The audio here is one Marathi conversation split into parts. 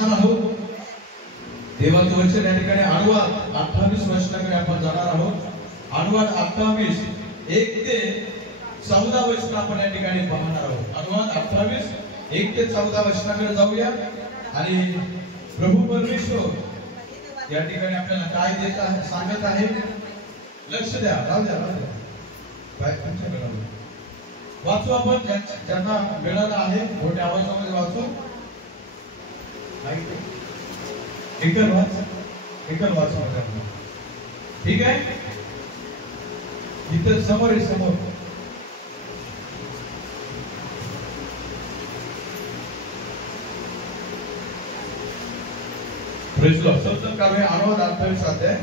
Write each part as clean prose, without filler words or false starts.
वाचणार आहोत. देवाचं वचन या ठिकाणी अनुवाद 28 वचनाकडे आपण जाणार आहोत. अनुवाद 28 1 ते 14 वचन आपण या ठिकाणी पाहणार आहोत. अनुवाद 28 1 ते 14 वचनाकडे जाऊया आणि प्रभू परमेश्वर या ठिकाणी आपल्याला काय देत आहे सांगत आहे. लक्ष द्या. राहू द्या बाय तुमच्याकडे वाचू आपण ज्यांना मिळाला आहे मोठ्या आवाजामध्ये वाचू. एकल वाच ठीक आहे. इथं समोर आहे समोर. Praise Lord. सबसे पहले अनुवाद 28 अध्याय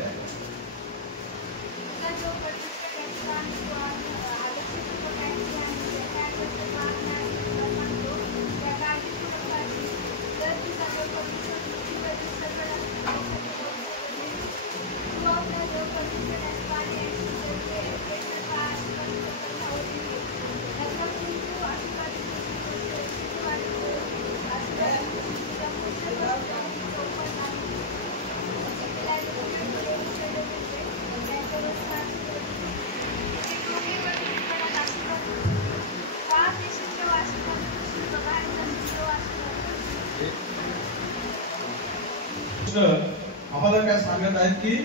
आम्हाला काय सांगत आहेत की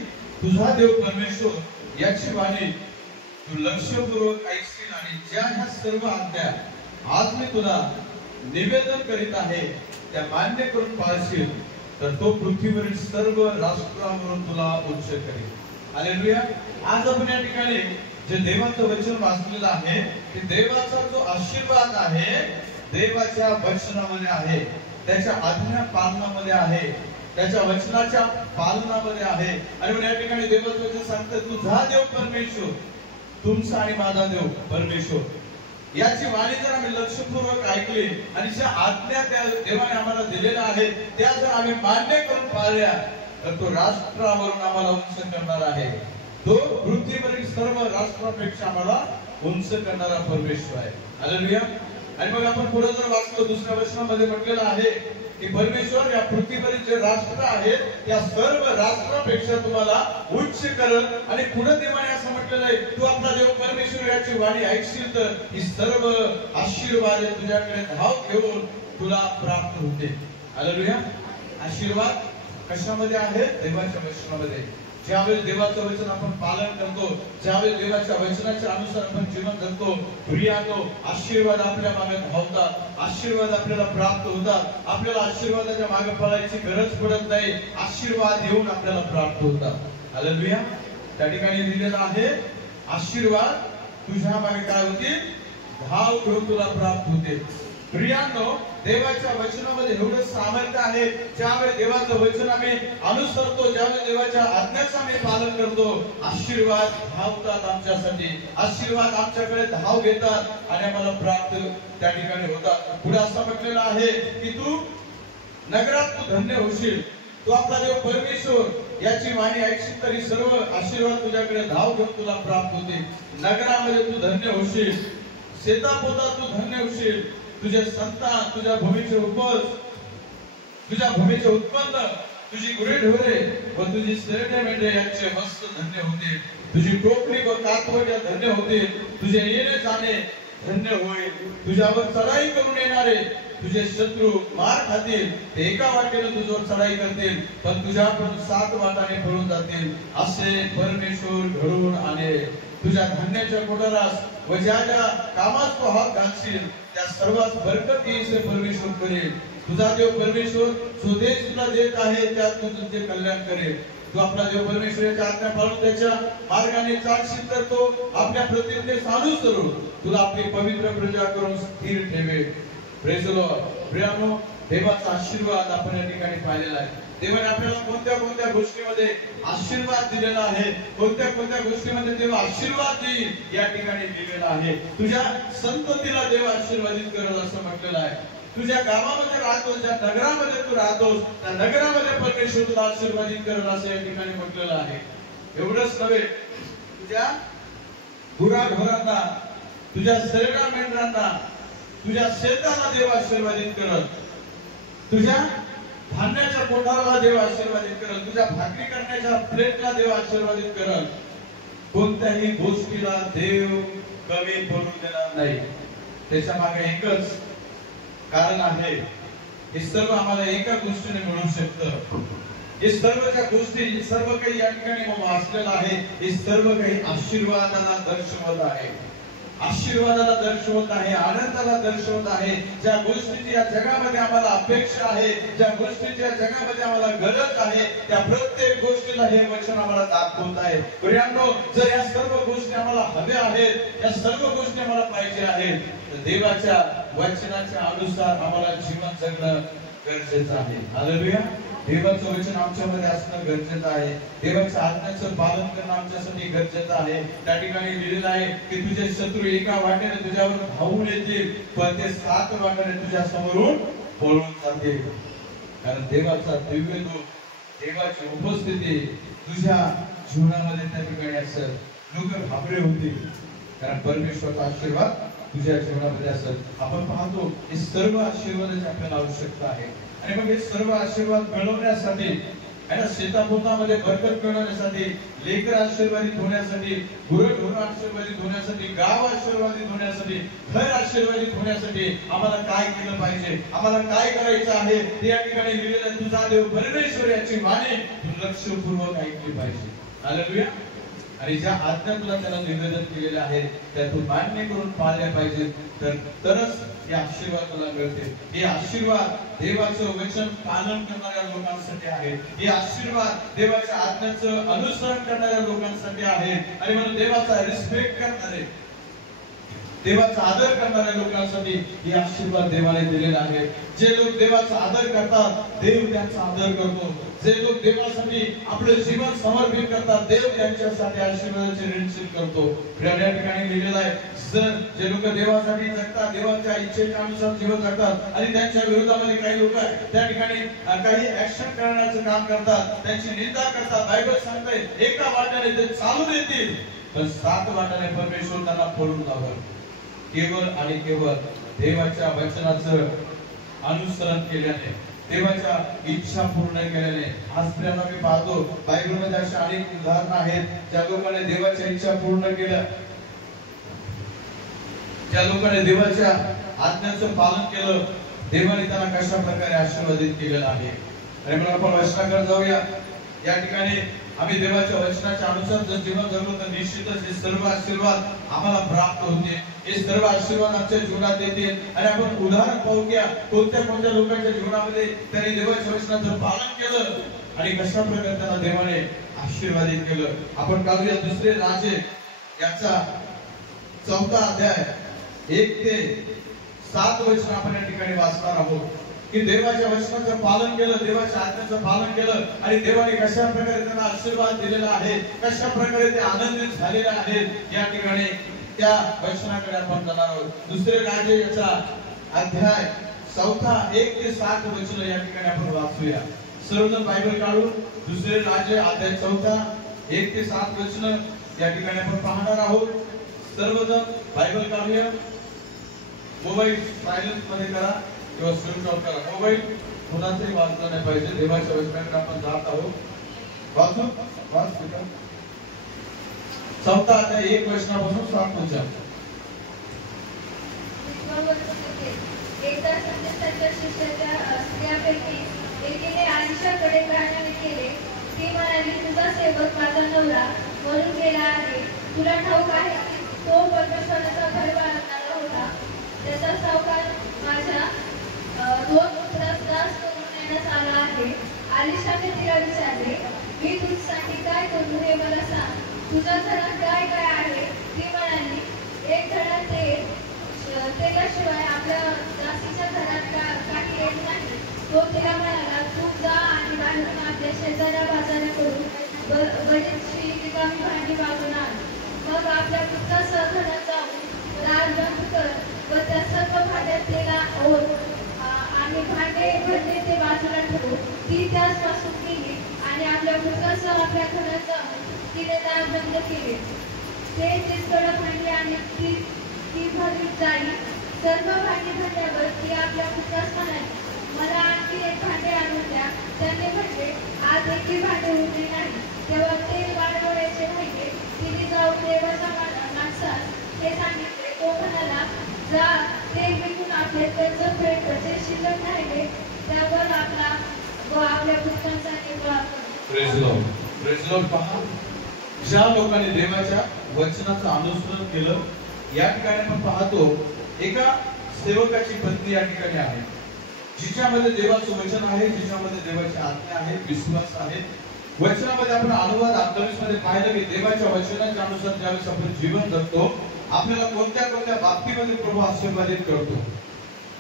तुझा देव परमेश्वर याची वाणी तू लक्षपूर्वक ऐकशील आणि ज्या ह्या सर्व आज्ञा आज मी तुला निवेदन करीत आहे त्या मान्य करून पाळशील तर तो पृथ्वीवरील सर्व राष्ट्रांवरून तुला उच्च करेल. हालेलुया. आज आपण या ठिकाणी जे देवाचं वचन वाचलेलं आहे ते देवाचा जो आशीर्वाद आहे देवाच्या वचनामध्ये आहे, त्याच्या आज्ञा पालनामध्ये आहे, त्याच्या वचनाच्या पालनामध्ये आहे. आणि या ठिकाणी देवाचं वचन सांगतं तुझा देव परमेश्वर तुमचा आणि माझा देव परमेश्वर याची वाणी जर आम्ही लक्षपूर्वक ऐकली आणि ज्या आज्ञा त्या देवाने आम्हाला दिलेल्या आहेत त्या जर आम्ही मान्य करून पाळल्या तर तो राष्ट्रावरून आम्हाला उंच करणार आहे. तो पृथ्वीवरील सर्व राष्ट्रापेक्षा आम्हाला उंच करणारा परमेश्वर आहे. हालेलुया. आणि मग आपण पुढे जर वाचलो दुसऱ्या वचनामध्ये म्हटलेलं आहे की परमेश्वर या पृथ्वीवरील जे राष्ट्र आहेत त्या सर्व राष्ट्रापेक्षा तुम्हाला उच्च करेल. आणि पुढे देवाने असं म्हटलेलं आहे तू आपला देव परमेश्वर याची वाणी ऐकशील तर ही सर्व आशीर्वाद तुझ्याकडे धाव घेऊन तुला प्राप्त होते. हालेलुया. आशीर्वाद कशामध्ये आहे? देवाच्या वचनामध्ये. ज्यावेळेस देवाचं वचन आपण पालन करतो, ज्यावेळेस देवाच्या वचनाच्या अनुसार आपण जीवन जगतो, प्रियानो आशीर्वाद आपल्या मागे धावतात, आशीर्वाद आपल्याला प्राप्त होतात. आपल्याला आशीर्वादाच्या मागे पळायची गरज पडत नाही, आशीर्वाद येऊन आपल्याला प्राप्त होतात. हालेलुया. त्या ठिकाणी लिहिलेलं आहे आशीर्वाद तुझ्या मागे काय होतील? धाव घेऊन तुला प्राप्त होते. प्रियांनो देवाच्या वचनामध्ये एवढं सामर्थ्य आहे. ज्यावेळेस देवाचं वचन आम्ही अनुसरतो, ज्यावेळेस देवाच्या आज्ञाचं आम्ही पालन करतो, आशीर्वाद धावतात आमच्यासाठी, आशीर्वाद आमच्याकडे धाव घेतात आणि आम्हाला प्राप्त त्या ठिकाणी होतात. पुढे असं म्हटलेलं आहे की तू नगरात तू धन्य होशील, तू आपला देव परमेश्वर याची वाणी ऐकशील तरी सर्व आशीर्वाद तुझ्याकडे धाव घेऊन तुला प्राप्त होते. नगरामध्ये तू धन्य होशील, शेतापोतात तू धन्य होशील, तुझे संतान, तुझ्या भूमीचे उपज, तुझ्या भूमीचे उत्पन्न, तुझी गुरेढोरे व तुझी शेरडे मेंढरे यांचे मस्त धन्य होतील. तुझी टोपली व कातवड्या धन्य होतील. तुझे येणे जाणे धन्य होईल. तुझ्यावर चढाई करून येणारे तुझे शत्रू मार खातील. ते एका वाटेने तुझ्यावर चढाई करतील पण तुझ्याकडून 7 वाटाने पळून जातील. असे परमेश्वर घडवून आले. तुझ्या धान्याच्या कोठारास व ज्या ज्या कामात तू हात घालशील त्या सर्वात बरकतीचे परमेश्वर करेल. तुझा देव परमेश्वर जो देश तुला देत आहे त्यात तू तुझे कल्याण करेल. तू आपला देव परमेश्वराच्या आज्ञा पाळून त्याच्या मार्गाने चालशील तर तो आपल्या प्रतिज्ञेस अनुसरून तुला आपली पवित्र प्रजा करून स्थिर ठेवेल. Praise the Lord. प्रियानो देवाचा आशीर्वाद आपण या ठिकाणी पाहिलेला आहे. देवाने आपल्याला कोणत्या कोणत्या गोष्टीमध्ये आशीर्वाद दिलेला आहे, कोणत्या कोणत्या गोष्टीमध्ये देव आशीर्वाद देईल या ठिकाणी लिहिलेला आहे. तुझ्या संततीला देव आशीर्वादित करेल असं म्हटलेलं आहे. तुझ्या गावामध्ये राहतोस, ज्या नगरामध्ये तू राहतोस त्या नगरामध्ये परमेश्वर तुला आशीर्वादित करेल असं या ठिकाणी म्हटलेलं आहे. एवढंच नव्हे, तुझ्या गुराढोरांना, तुझ्या शेरडा मेंढरांना, तुझ्या शेताला देव आशीर्वादित करेल. तुझ्या धान्याच्या कोठाराला देव आशीर्वादित करेल, तुझ्या भाकरी करण्याच्या प्लेटला देव आशीर्वादित करेल. कोणत्याही गोष्टीला देव कमी पडू देणार नाही. त्याच्या मागे एकच कारण आहे, हे सर्व आम्हाला एका गोष्टीने मिळू शकतं. हे सर्व ज्या गोष्टी, सर्व काही या ठिकाणी वाचलेलं आहे, हे सर्व काही आशीर्वादाला दर्शवत आहे, आशीर्वादाला दर्शवत आहे, आनंदाला दर्शवत आहे. ज्या गोष्टीची या जगामध्ये आम्हाला अपेक्षा आहे, ज्या गोष्टीची या जगामध्ये आम्हाला गरज आहे, त्या प्रत्येक गोष्टीला हे वचन आम्हाला दाखवत आहे. प्रियांनो, जर या सर्व गोष्टी आम्हाला हव्या आहेत, या सर्व गोष्टी आम्हाला पाहिजे आहेत, तर देवाच्या वचनाच्या अनुसार आम्हाला जीवन जगणं गरजेचं आहे. हालेलुया. देवाचं वचन आमच्यामध्ये असणं गरजेचं आहे. देवाच्या आज्ञांचं पालन करणं आमच्यासाठी गरजेचं आहे. त्या ठिकाणी लिहिलेलं आहे की तुझे शत्रू एका वाटेने तुझ्यावर धावून येतील, पण ते 7 वाटेने तुझ्या समोरून पळून जातील. कारण देवाचा दिव्य दूत, देवाची उपस्थिती तुझ्या जीवनामध्ये त्या ठिकाणी असेल. लोक घाबरे होतील, कारण परमेश्वराचा आशीर्वाद तुझ्या जीवनामध्ये असेल. आपण पाहतो हे सर्व आशीर्वादाची आपल्याला आवश्यकता आहे. आणि मग हे सर्व आशीर्वाद मिळवण्यासाठी, शेतापोतामध्ये बरकत मिळवण्यासाठी, लेकर आशीर्वादित होण्यासाठी, गुरढोर आशीर्वादित होण्यासाठी, गाव आशीर्वादित होण्यासाठी, घर आशीर्वादित होण्यासाठी आम्हाला काय केलं पाहिजे, आम्हाला काय करायचं आहे, ते या ठिकाणी लिहिलेलं. तुझा देव परमेश्वर याची वाणी तू लक्षपूर्वक ऐकली पाहिजे. हालेलुया. आणि ज्या आज्ञा तुला त्याला निवेदन केलेल्या आहेत त्या तू मान्य करून पाळल्या पाहिजे, तरच हे आशीर्वाद तुला मिळते. हे आशीर्वाद देवाचं वचन पालन करणाऱ्या लोकांसाठी आहे. हे आशीर्वाद देवाच्या आज्ञांचं अनुसरण करणाऱ्या लोकांसाठी आहे. आणि म्हणून देवाचा रिस्पेक्ट करणारे, देवाचा आदर करणाऱ्या लोकांसाठी हे आशीर्वाद देवाने दिलेला आहे. जे लोक देवाचा आदर करतात, देव त्यांचा आदर करतो. जे लोक देवासाठी आपले जीवन समर्पित करतात, देव त्यांच्यासाठी आशीर्वादाचे निश्चित करतो. या ठिकाणी लिहिलेलं आहे, जे लोक देवासाठी जगतात, देवाच्या इच्छेच्या अनुसार जीवन जगतात, आणि त्यांच्या विरोधामध्ये काही लोक त्या ठिकाणी काही ऍक्शन करण्याचं काम करतात, त्यांची निंदा करतात. बायबल सांगते एका वाट्याने ते चालू देतील, पण 7 वाट्याने परमेश्वर त्यांना पळून लावेल. केवळ आणि केवळ देवाच्या वचनाचं अनुसरण केल्याने, देवाच्या इच्छा पूर्ण केल्याने. आजपर्यंत मी पाहतो बायबलमध्ये अशा अनेक उदाहरणं आहेत ज्या लोकांनी देवाच्या इच्छा पूर्ण केल्या, ज्या लोकांनी देवाच्या आज्ञांचं पालन केलं, देवाने त्यांना कशा प्रकारे आशीर्वादित केलेलं आहे. आणि म्हणून आपण वचनाकडे जाऊया. या ठिकाणी आम्ही देवाच्या वचनाच्या अनुसार जर जीवन जगलो तर निश्चितच हे सर्व आशीर्वाद आम्हाला प्राप्त होते. हे सर्व आशीर्वाद आमच्या जीवनात येतील. आणि आपण उदाहरण पाहू घ्या कोणत्या कोणत्या लोकांच्या जीवनामध्ये त्यांनी देवाच्या वचनाचं पालन केलं आणि कशा प्रकारे त्यांना देवाने आशीर्वादित केलं. आपण पाहूया 2 राजे याचा 4था अध्याय 1 ते 7 वचन आपण या ठिकाणी वाचणार आहोत की देवाच्या वचनाचं पालन केलं, देवाच्या आज्ञाचं पालन केलं आणि देवाने कशा प्रकारे त्यांना आशीर्वाद दिलेला आहे, कशा प्रकारे ते आनंदित झालेले आहेत. या ठिकाणी त्या वचनाकडे आपण जाणार आहोत. 2 राजे याचा अध्याय 4 1 ते 7 वचन या ठिकाणी आपण वाचूया. सर्वजण बायबल काढून 2 राजे अध्याय 4 1 ते 7 वचन या ठिकाणी आपण पाहणार आहोत. सर्वजण बायबल काढूया. मोबाईल सायलेंस मध्ये करा किंवा स्विच ऑफ करा. मोबाईल कोणाचाही वाचला नाही पाहिजे. देवाच्या वचनाकडे आपण जात आहोत. वाचू वाच पिता 4 अध्याय 1 वचनापासून 7 वचन. एकदा संदेशाच्या शिष्याच्या स्त्रियापैकी एकीने आलिशाकडे प्रार्थना केले. ती म्हणाली, तुझा सेवक माझा नवरा मरून गेला आहे. तुला ठाऊक आहे की तो परमेश्वराचा घर बांधणारा होता. त्याचा सावकार माझ्या 2 पुत्रास दास करून नेण्यात आला आहे. आलिशाने तिला विचारले, मी तुझ्यासाठी काय करू हे मला सांग. तुझ्या घरात काय काय आहे? ती म्हणाली, 1 धडा तेलाशिवाय आपल्या दासीच्या घरात काही येत नाही. तो तिला म्हणाला, तू जा आणि बाहेरून आपल्या शेजाऱ्या बाजाराकडून बरीचशी रिकामी भांडी मागून आण. मग आपल्या पुत्रासह घरात जाऊन दार बंद कर व त्या सर्व भांड्यात तेला ओत आणि भांडे भरले ते बाजूला ठेवू. ती त्याचपासून गेली आणि आपल्या पुत्रासह आपल्या घरात जाऊन तिने दार बंद केले. ते 30 भांडी आणि ती भरली जाईल. सर्व भांडी भरल्यावर ती आपल्या पुत्रास म्हणाली, मला आणखी 1 भांडे आणून द्या. हे सांगितले. तो म्हणाला, जा ते विकून आपले कर्ज फेड, जे शिल्लक राहिले त्यावर आपला व आपल्या पुत्रांचा निर्वाह कर. Praise Lord. Praise Lord. पहा, ज्या लोकांनी देवाच्या वचनाचं अनुसरण केलं, या ठिकाणी आपण पाहतो एका सेवकाची पत्नी या ठिकाणी आहे, जिच्यामध्ये देवाचं वचन आहे, जिच्यामध्ये देवाची आज्ञा आहे, विश्वास आहे. वचनामध्ये आपण अनुवाद 28 मध्ये पाहिलं की देवाच्या वचनाच्या अनुसार ज्यावेळेस आपण जीवन जगतो, आपल्याला कोणत्या कोणत्या बाबतीमध्ये प्रभू आशीर्वादित करतो,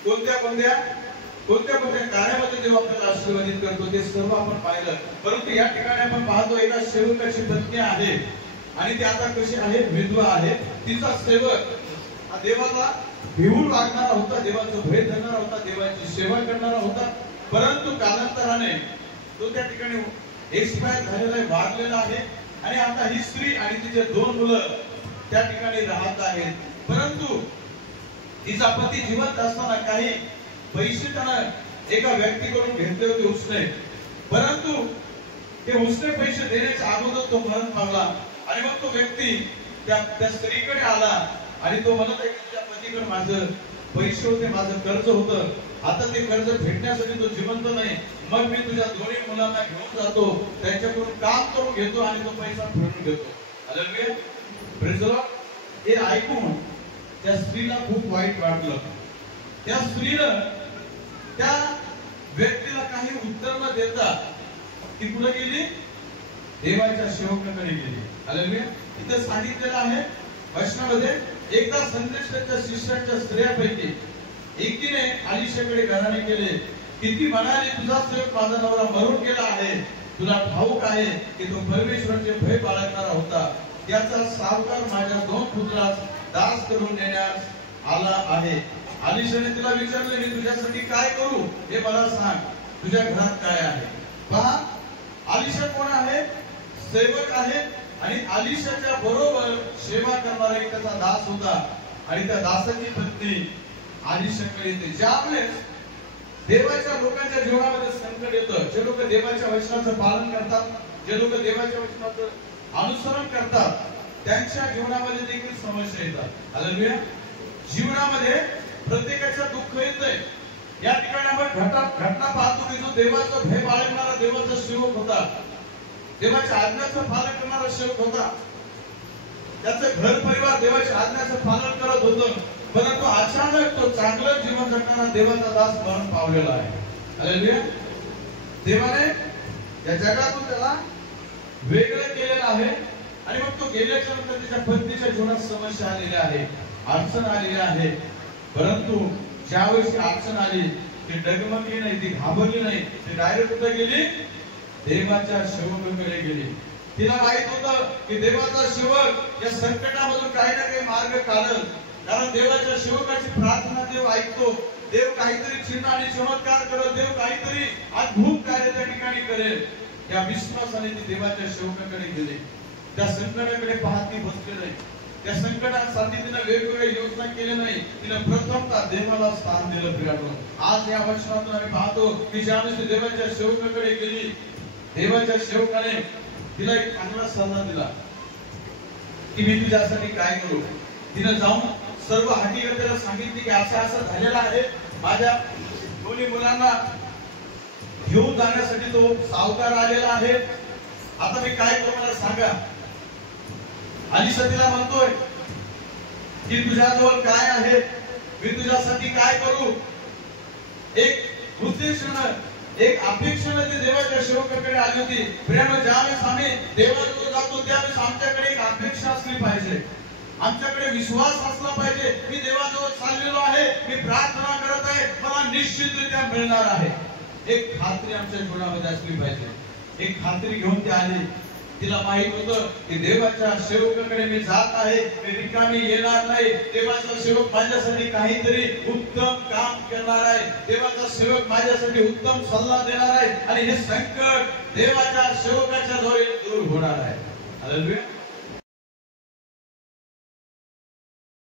कोणत्या कोणत्या कार्यामध्ये देव आपल्याला आशीर्वादित करतो, ते सर्व आपण पाहिलं. परंतु या ठिकाणी आपण पाहतो एका सेवकाची पत्नी आहे आणि ती आता कशी आहे, विधवा आहे. तिचा सेवक हा देवाला भिवून वागणारा होता, देवाचं भय धरणारा होता, देवाची सेवा करणारा होता. परंतु कालांतराने तो त्या ठिकाणी एक्सपायर झालेला आहे, वारलेला आहे. आणि आता ही स्त्री आणि तिचे 2 मुलं त्या ठिकाणी राहत आहेत. परंतु तिचा पती जिवंत असताना काही पैसे त्यानं एका व्यक्तीकडून घेतले होते उसने. परंतु ते उसने पैसे देण्याच्या अगोदर तो मरण पावला आणि मग तो व्यक्ती त्या स्त्रीकडे आला आणि तो म्हणत आहे की तुझ्या पतीकडे माझं पैसे होते, माझं कर्ज होतं, आता ते कर्ज फेडण्यासाठी तो जिवंत नाही, मग मी तुझ्या 2 मुलांना घेऊन जातो, त्यांच्याकडून काम करून घेतो आणि तो पैसा फेडून घेतो. हालेलुया. Praise the Lord. हे ऐकून त्या स्त्रीला खूप वाईट वाटलं. त्या स्त्रीनं त्या व्यक्तीला काही उत्तर न देता ती कुठे गेली, देवाच्या सेवकाकडे गेली. हालेलुया. इथे सांगितलेलं आहे वचनामध्ये, एकदा संदेशाच्या शिष्याच्या स्त्रियांपैकी एकीने अलिशाकडे घराणे केले की ती म्हणाली, तुझा सेवक माझा नवरा मरून गेला आहे, तुला ठाऊक आहे की तो परमेश्वराचे भय बाळगणारा होता, त्याचा सावकार माझ्या 2 पुत्रास दास करून नेण्यास आला आहे. अलिशाने तिला विचारले, मी तुझ्यासाठी काय करू हे मला सांग, तुझ्या घरात काय आहे. पहा, अलिशा कोण आहे, सेवक आहे आणि अलिशाच्या बरोबर सेवा करणारा एक त्याचा दास होता आणि त्या दासाची पत्नी अलिशाकडे येते. ज्यावेळेस देवाच्या लोकांच्या जीवनामध्ये संकट येतं, जे लोक देवाच्या वचनाचं पालन करतात, जे लोक देवाच्या वचनाचं अनुसरण करतात, त्यांच्या जीवनामध्ये देखील समस्या येतात. हालेलुया. जीवनामध्ये प्रत्येकाचं दुःख येतंय. या ठिकाणी आपण घटना पाहतो की जो देवाचं भय बाळगणारा देवाचा सेवक होता, देवाच्या आज्ञाचं पालन करणारा सेवक होता, त्याचं घर परिवार देवाच्या आज्ञाचं पालन करत होतं. परंतु अचानक तो चांगलं जीवन जगणारा देवाचा दास मरण पावलेला आहे. हालेलुया. देवाने या जगातून त्याला वेगळं केलेलं आहे आणि मग तो गेल्याच्या नंतर त्याच्या पत्नीच्या जीवनात समस्या आलेली आहे, अडचण आलेली आहे. परंतु ज्यावेळेस अडचण आली, ती डगमगली नाही, ती घाबरली नाही, ती डायरेक्ट कुठे गेली, देवाच्या सेवकाकडे गेली. तिला माहित होतं की देवाचा सेवक या संकटामधून काही ना काही मार्ग काढेल, कारण देवाच्या सेवकाची प्रार्थना देव ऐकतो, देव काहीतरी चिन्ह आणि चमत्कार करेल, देव काहीतरी अद्भुत कार्य त्या ठिकाणी करेल. या विश्वासाने ती देवाच्या सेवकाकडे गेली. त्या संकटाकडे पाहत ती बसली नाही, त्या संकटासाठी तिने वेगवेगळ्या योजना केल्या नाही, तिने प्रथमतः देवाला स्थान दिलं. प्रियानो, आज या वचनातून आम्ही पाहतो की ज्यावेळेस ती देवाच्या सेवकाकडे गेली, देवाच्या सेवकाने तिला एक चांगला सल्ला दिला की मी तुझ्यासाठी काय करू. तिने जाऊन सर्व हकीकतेला सांगितली की असं झालेलं आहे, माझ्या 2 मुलांना घेऊन जाण्यासाठी तो सावकार आलेला आहे, आता मी काय करू मला सांगा. अलिशा तिला म्हणतोय की तुझ्याजवळ काय आहे, मी तुझ्यासाठी काय करू. एक उद्देशानं, एक अपेक्षेनं ती देवाच्या सेवकाकडे आली होती. प्रियानो, ज्यावेळेस आम्ही देवाजवळ जातो त्यावेळेस आमच्याकडे एक अपेक्षा असली पाहिजे, आमच्याकडे विश्वास असला पाहिजे. मी देवाजवळ चाललेलो आहे, मी प्रार्थना करत आहे, मला निश्चितरित्या मिळणार आहे. एक खात्री आमच्या जीवनामध्ये असली पाहिजे. एक खात्री घेऊन ती आली. तिला माहित होतं की देवाच्या सेवकाकडे मी जात आहे, मी रिकामी येणार नाही. देवाचा सेवक माझ्यासाठी काहीतरी उत्तम काम करणार आहे, देवाचा सेवक माझ्यासाठी उत्तम सल्ला देणार आहे आणि हे संकट देवाच्या सेवकाच्या द्वारे दूर होणार आहे. हालेलुया.